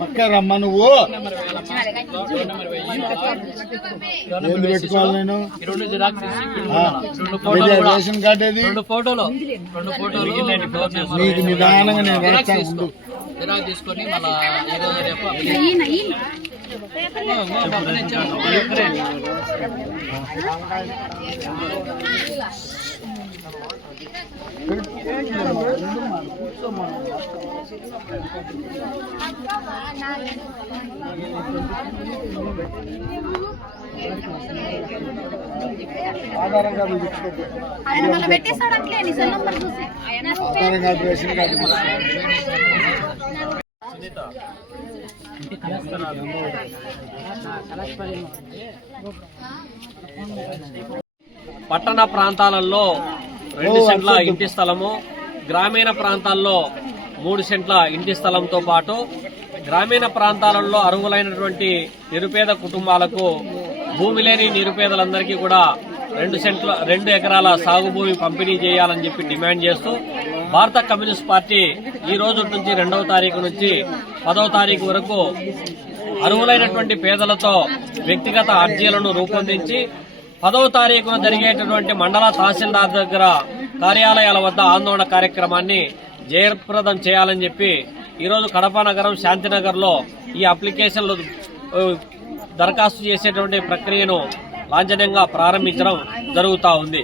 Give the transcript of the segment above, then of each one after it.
పక్క రమ్మ నువ్వు. ఏంది పెట్టుకోవాలి నేను? రేషన్ కార్డు ఏది? రెండు ఫోటోలు. రెండు ఫోటోలు. నీకు నిదానంగా నేను తీసుకొని మళ్ళా ఈ రోజు రేపు అప్లై పక్కనే ఇచ్చాను. రేషన్ కార్డు పట్టణ ప్రాంతాలలో రెండు సెంట్ల ఇంటి స్థలము గ్రామీణ ప్రాంతాల్లో మూడు సెంట్ల ఇంటి స్థలంతో పాటు గ్రామీణ ప్రాంతాలలో అర్హులైనటువంటి నిరుపేద కుటుంబాలకు భూమి లేని నిరుపేదలందరికీ కూడా రెండు సెంట్ల రెండు ఎకరాల సాగు భూమి పంపిణీ చేయాలని చెప్పి డిమాండ్ చేస్తూ భారత కమ్యూనిస్ట్ పార్టీ ఈ రోజు నుంచి రెండవ తారీఖు నుంచి పదవ తారీఖు వరకు అర్హులైనటువంటి పేదలతో వ్యక్తిగత అర్జీలను రూపొందించి పదవ తారీఖున జరిగేటటువంటి మండల తహసీల్దార్ దగ్గర కార్యాలయాల వద్ద ఆందోళన కార్యక్రమాన్ని జయప్రదం చేయాలని చెప్పి ఈరోజు కడప నగరం శాంతినగర్లో ఈ అప్లికేషన్లు దరఖాస్తు చేసేటువంటి ప్రక్రియను లాంఛనంగా ప్రారంభించడం జరుగుతూ ఉంది.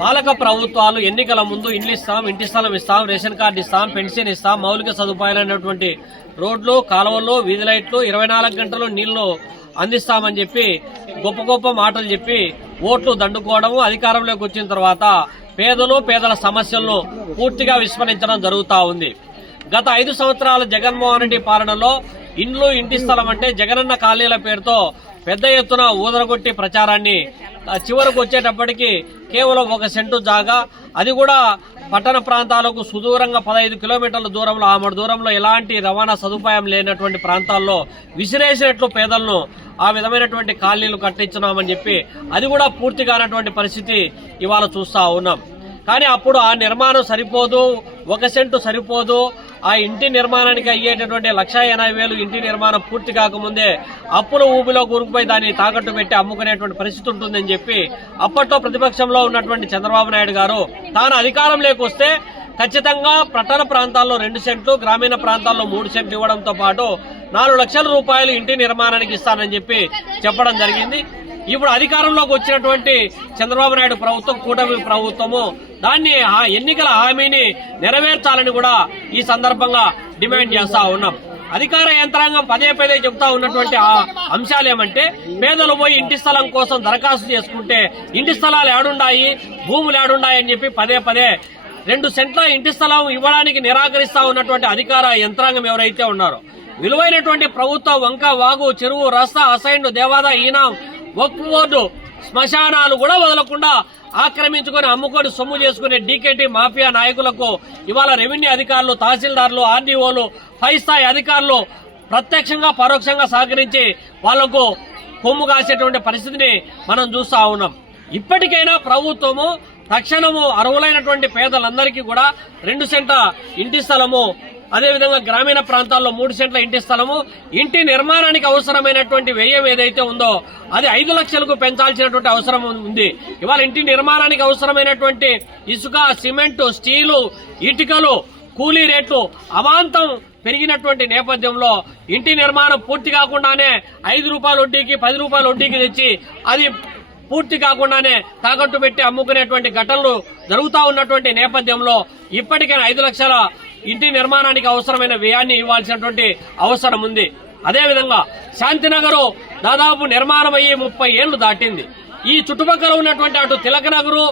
పాలక ప్రభుత్వాలు ఎన్నికల ముందు ఇండ్లు ఇస్తాం ఇంటి స్థలం ఇస్తాం రేషన్ కార్డు ఇస్తాం పెన్షన్ ఇస్తాం మౌలిక సదుపాయాలైనటువంటి రోడ్లు కాలువలు వీధి లైట్లు ఇరవై నాలుగు గంటలు నీళ్ళు అందిస్తామని చెప్పి గొప్ప గొప్ప మాటలు చెప్పి ఓట్లు దండుకోవడము అధికారంలోకి వచ్చిన తర్వాత పేదలు పేదల సమస్యలను పూర్తిగా విస్మరించడం జరుగుతూ ఉంది. గత ఐదు సంవత్సరాల జగన్మోహన్ రెడ్డి పాలనలో ఇండ్లు ఇంటి స్థలం అంటే జగనన్న కాలనీల పేరుతో పెద్ద ఎత్తున ఊదరగొట్టి ప్రచారాన్ని చివరకు వచ్చేటప్పటికి కేవలం ఒక సెంటు జాగా. అది కూడా పట్టణ ప్రాంతాలకు సుదూరంగా పదహైదు కిలోమీటర్ల దూరంలో ఆమడు దూరంలో ఎలాంటి రవాణా సదుపాయం లేనటువంటి ప్రాంతాల్లో విసిరేసినట్లు పేదలను ఆ విధమైనటువంటి కాలనీలు కట్టించున్నామని చెప్పి అది కూడా పూర్తి కానటువంటి పరిస్థితి ఇవాళ చూస్తా ఉన్నాం. కానీ అప్పుడు ఆ నిర్మాణం సరిపోదు ఒక సెంటు సరిపోదు ఆ ఇంటి నిర్మాణానికి అయ్యేటటువంటి లక్ష ఎనభై వేలు ఇంటి నిర్మాణం పూర్తి కాకముందే అప్పుల ఊబిలో కూరుకుపోయి దాన్ని తాకట్టు పెట్టి అమ్ముకునేటువంటి పరిస్థితి ఉంటుందని చెప్పి అప్పట్లో ప్రతిపక్షంలో ఉన్నటువంటి చంద్రబాబు నాయుడు గారు తాను అధికారం లేకొస్తే ఖచ్చితంగా పట్టణ ప్రాంతాల్లో రెండు సెంట్లు గ్రామీణ ప్రాంతాల్లో మూడు సెంట్లు ఇవ్వడంతో పాటు నాలుగు లక్షల రూపాయలు ఇంటి నిర్మాణానికి ఇస్తానని చెప్పి చెప్పడం జరిగింది. ఇప్పుడు అధికారంలోకి వచ్చినటువంటి చంద్రబాబు నాయుడు ప్రభుత్వం కూటమి ప్రభుత్వము దాన్ని ఆ ఎన్నికల హామీని నెరవేర్చాలని కూడా ఈ సందర్భంగా డిమాండ్ చేస్తా ఉన్నాం. అధికార యంత్రాంగం పదే పదే చెబుతా ఉన్నటువంటి ఆ అంశాలు ఏమంటే పేదలు పోయి ఇంటి స్థలం కోసం దరఖాస్తు చేసుకుంటే ఇంటి స్థలాలు ఏడుండాయి భూములు ఏడుండాయి అని చెప్పి పదే పదే రెండు సెంట్ల ఇంటి స్థలం ఇవ్వడానికి నిరాకరిస్తా ఉన్నటువంటి అధికార యంత్రాంగం ఎవరైతే ఉన్నారో విలువైనటువంటి ప్రభుత్వ వంక వాగు చెరువు రస్తా అసైన్డ్ దేవాదా ఈనాం వక్ఫ్ బోర్డు శ్మశానాలు కూడా వదలకుండా ఆక్రమించుకొని అమ్ముకొని సొమ్ము చేసుకునే డీకేటీ మాఫియా నాయకులకు ఇవాళ రెవెన్యూ అధికారులు తహసీల్దార్లు ఆర్డీఓలు పై స్థాయి అధికారులు ప్రత్యక్షంగా పరోక్షంగా సహకరించి వాళ్ళకు కొమ్ము కాసేటువంటి పరిస్థితిని మనం చూస్తూ ఉన్నాం. ఇప్పటికైనా ప్రభుత్వము తక్షణము అర్హులైనటువంటి పేదలందరికీ కూడా రెండు సెంట ఇంటి స్థలము అదేవిధంగా గ్రామీణ ప్రాంతాల్లో మూడు సెంట్ల ఇంటి స్థలము ఇంటి నిర్మాణానికి అవసరమైనటువంటి వ్యయం ఏదైతే ఉందో అది ఐదు లక్షలకు పెంచాల్సినటువంటి అవసరం ఉంది. ఇవాళ ఇంటి నిర్మాణానికి అవసరమైనటువంటి ఇసుక సిమెంటు స్టీలు ఇటుకలు కూలీ రేట్లు అవాంతం పెరిగినటువంటి నేపథ్యంలో ఇంటి నిర్మాణం పూర్తి కాకుండానే ఐదు రూపాయల వడ్డీకి పది రూపాయల వడ్డీకి తెచ్చి అది పూర్తి కాకుండానే తాకట్టు పెట్టి అమ్ముకునేటువంటి ఘటనలు జరుగుతూ ఉన్నటువంటి నేపథ్యంలో ఇప్పటికైనా ఐదు లక్షల ఇంటి నిర్మాణానికి అవసరమైన వ్యయాన్ని ఇవ్వాల్సినటువంటి అవసరం ఉంది. అదేవిధంగా శాంతినగరు దాదాపు నిర్మాణం అయ్యి ముప్పై ఏళ్ళు దాటింది. ఈ చుట్టుపక్కల ఉన్నటువంటి అటు తిలక నగరు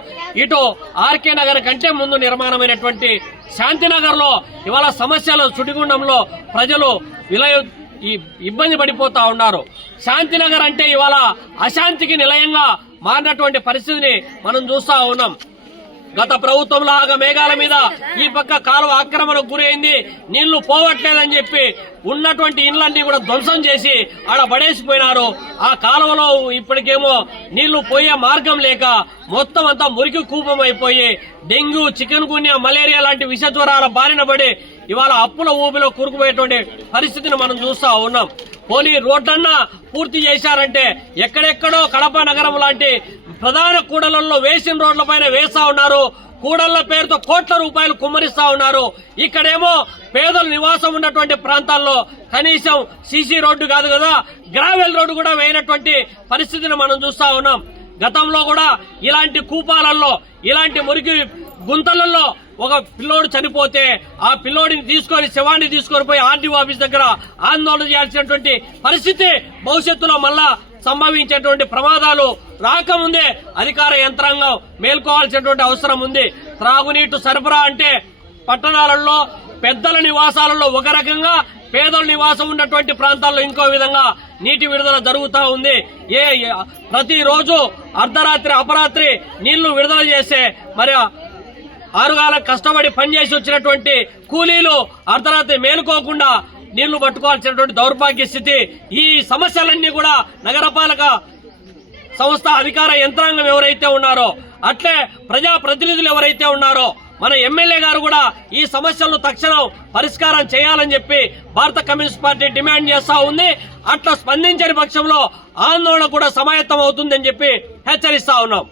ఇటు ఆర్కే నగర్ కంటే ముందు నిర్మాణమైనటువంటి శాంతినగర్లో ఇవాళ సమస్యలు చుడిగుండంలో ప్రజలు విలయ ఇబ్బంది పడిపోతా ఉన్నారు. శాంతినగర్ అంటే ఇవాళ అశాంతికి నిలయంగా మారినటువంటి పరిస్థితిని మనం చూస్తా ఉన్నాం. గత ప్రభుత్వంలో ఆగ మేఘాల మీద ఈ పక్క కాలువ ఆక్రమణకు గురైంది. నీళ్ళు పోవట్లేదని చెప్పి ఉన్నటువంటి ఇండ్లన్నీ కూడా ధ్వంసం చేసి ఆడ పడేసిపోయినారు. ఆ కాలువలో ఇప్పటికేమో నీళ్ళు పోయే మార్గం లేక మొత్తం అంతా మురికి కూపం అయిపోయి డెంగ్యూ చికెన్ గున్యా మలేరియా లాంటి విష జ్వరాల బారిన పడి ఇవాళ అప్పుల ఊబిలో కూరుకుపోయేటువంటి పరిస్థితిని మనం చూస్తా ఉన్నాం. పోనీ రోడ్డన్నా పూర్తి చేశారంటే ఎక్కడెక్కడో కడప నగరం లాంటి ప్రధాన కూడలలో వేసిన రోడ్ల పైన వేస్తా ఉన్నారు. కూడళ్ళ పేరుతో కోట్ల రూపాయలు కుమ్మరిస్తా ఉన్నారు. ఇక్కడేమో పేదలు నివాసం ఉన్నటువంటి ప్రాంతాల్లో కనీసం సీసీ రోడ్డు కాదు కదా గ్రావెల్ రోడ్డు కూడా వేయనటువంటి పరిస్థితిని మనం చూస్తా ఉన్నాం. గతంలో కూడా ఇలాంటి కూపాలల్లో ఇలాంటి మురికి గుంతలలో ఒక పిల్లోడు చనిపోతే ఆ పిల్లోడిని తీసుకొని శవాన్ని తీసుకొని పోయి ఆర్డీఓ ఆఫీస్ దగ్గర ఆందోళన చేయాల్సినటువంటి పరిస్థితి భవిష్యత్తులో మళ్ళా సంభవించేటువంటి ప్రమాదాలు రాకముందే అధికార యంత్రాంగం మేల్కోవాల్సినటువంటి అవసరం ఉంది. త్రాగునీటి సరఫరా అంటే పట్టణాలలో పెద్దల నివాసాలలో ఒక రకంగా పేదల నివాసం ఉన్నటువంటి ప్రాంతాల్లో ఇంకో విధంగా నీటి విడుదల జరుగుతూ ఉంది. ఏ ఏ- ప్రతిరోజు అర్ధరాత్రి అపరాత్రి నీళ్ళు విడుదల చేసే మరి ఆరుగాల కష్టపడి పనిచేసి వచ్చినటువంటి కూలీలు అర్ధరాత్రి మేలుకోకుండా నీళ్ళు పట్టుకోవాల్సినటువంటి దౌర్భాగ్య స్థితి ఈ సమస్యలన్నీ కూడా నగరపాలక సంస్థ అధికార యంత్రాంగం ఎవరైతే ఉన్నారో అట్లే ప్రజా ప్రతినిధులు ఎవరైతే ఉన్నారో మన ఎమ్మెల్యే గారు కూడా ఈ సమస్యలను తక్షణం పరిష్కారం చేయాలని చెప్పి భారత కమ్యూనిస్ట్ పార్టీ డిమాండ్ చేస్తా ఉంది. అట్లా స్పందించని పక్షంలో ఆందోళన కూడా సమాయత్తం అవుతుందని చెప్పి హెచ్చరిస్తా ఉన్నాం.